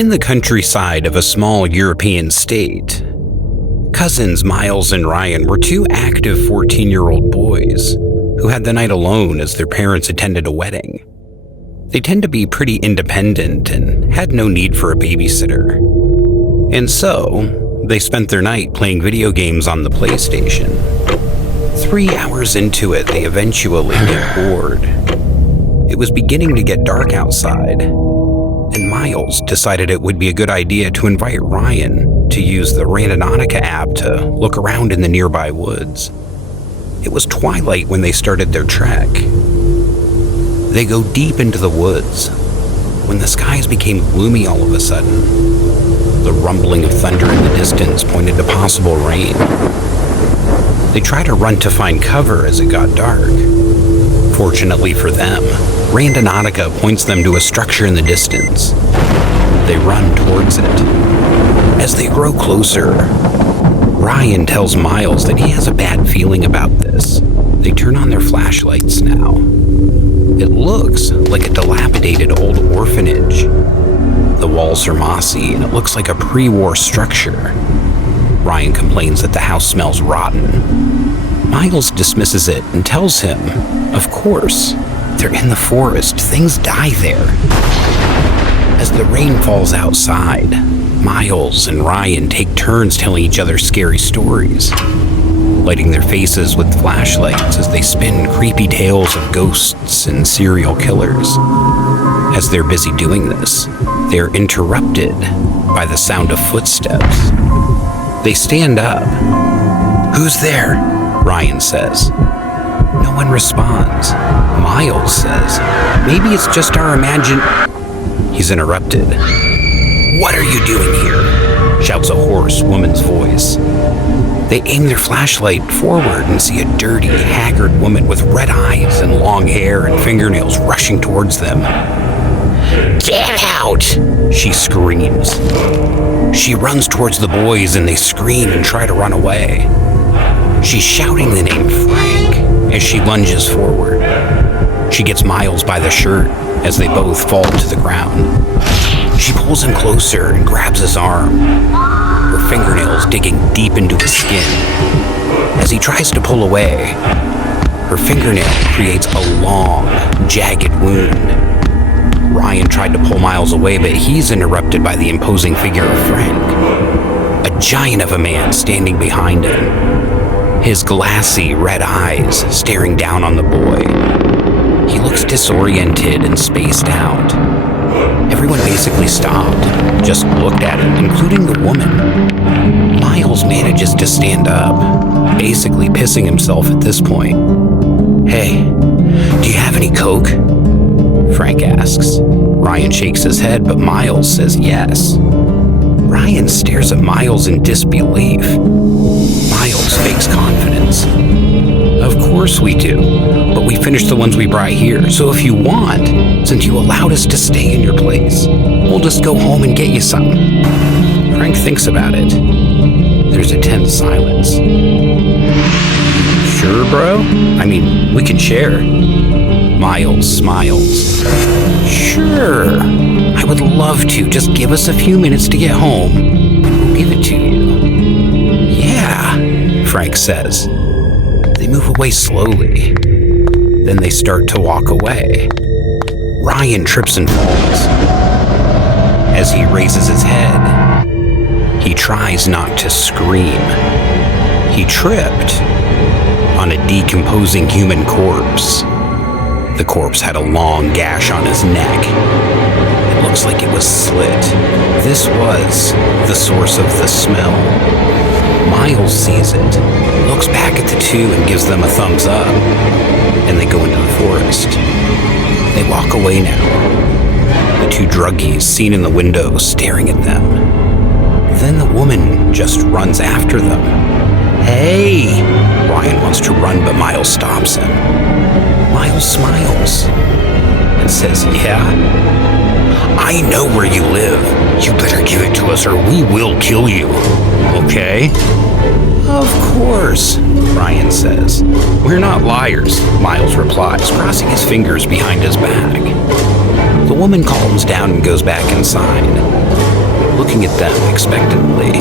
In the countryside of a small European state, cousins Miles and Ryan were two active 14-year-old boys who had the night alone as their parents attended a wedding. They tend to be pretty independent and had no need for a babysitter. And so, they spent their night playing video games on the PlayStation. 3 hours into it, they eventually get bored. It was beginning to get dark outside, and Miles decided it would be a good idea to invite Ryan to use the Randonautica app to look around in the nearby woods. It was twilight when they started their trek. They go deep into the woods when the skies became gloomy all of a sudden. The rumbling of thunder in the distance pointed to possible rain. They try to run to find cover as it got dark. Fortunately for them, Randonautica points them to a structure in the distance. They run towards it. As they grow closer, Ryan tells Miles that he has a bad feeling about this. They turn on their flashlights now. It looks like a dilapidated old orphanage. The walls are mossy and it looks like a pre-war structure. Ryan complains that the house smells rotten. Miles dismisses it and tells him, of course, they're in the forest, things die there. As the rain falls outside, Miles and Ryan take turns telling each other scary stories, lighting their faces with flashlights as they spin creepy tales of ghosts and serial killers. As they're busy doing this, they're interrupted by the sound of footsteps. They stand up. "Who's there?" Ryan says. No one responds. Miles says, "Maybe it's just our He's interrupted. "What are you doing here?" shouts a hoarse woman's voice. They aim their flashlight forward and see a dirty, haggard woman with red eyes and long hair and fingernails rushing towards them. "Get out!" she screams. She runs towards the boys and they scream and try to run away. She's shouting the name Frank as she lunges forward. She gets Miles by the shirt as they both fall to the ground. She pulls him closer and grabs his arm, her fingernails digging deep into his skin. As he tries to pull away, her fingernail creates a long, jagged wound. Ryan tried to pull Miles away, but he's interrupted by the imposing figure of Frank, a giant of a man standing behind him, his glassy red eyes staring down on the boy. He looks disoriented and spaced out. Everyone basically stopped, just looked at him, including the woman. Miles manages to stand up, basically pissing himself at this point. "Hey, do you have any Coke?" Frank asks. Ryan shakes his head, but Miles says yes. Ryan stares at Miles in disbelief. Miles fakes confidence. "Of course we do, but we finished the ones we brought here, so if you want, since you allowed us to stay in your place, we'll just go home and get you some." Frank thinks about it. There's a tense silence. "Sure, bro? I mean, we can share." Miles smiles. "Sure, I would love to. Just give us a few minutes to get home. We'll give it to you." "Yeah," Frank says. They move away slowly. Then they start to walk away. Ryan trips and falls. As he raises his head, he tries not to scream. He tripped on a decomposing human corpse. The corpse had a long gash on his neck. It looks like it was slit. This was the source of the smell. Miles sees it, looks back at the two and gives them a thumbs up, and they go into the forest. They walk away now. The two druggies seen in the window staring at them. Then the woman just runs after them. "Hey!" Ryan wants to run, but Miles stops him. Miles smiles and says, "Yeah? I know where you live. You better give it to us or we will kill you. Okay?" "Of course," Ryan says. "We're not liars," Miles replies, crossing his fingers behind his back. The woman calms down and goes back inside. looking at them expectantly.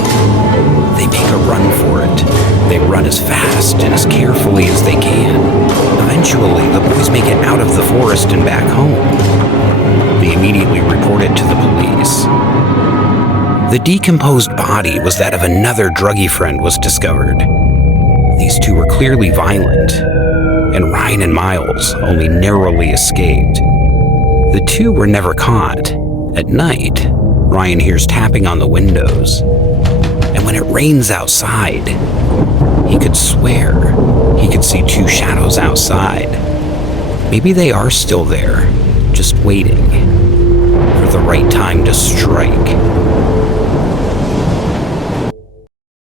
They make a run for it. They run as fast and as carefully as they can. Eventually, the boys make it out of the forest and back home. They immediately report it to the police. The decomposed body was that of another druggie friend was discovered. These two were clearly violent, and Ryan and Miles only narrowly escaped. The two were never caught. At night, Ryan hears tapping on the windows, and when it rains outside, he could swear he could see two shadows outside. Maybe they are still there, just waiting for the right time to strike.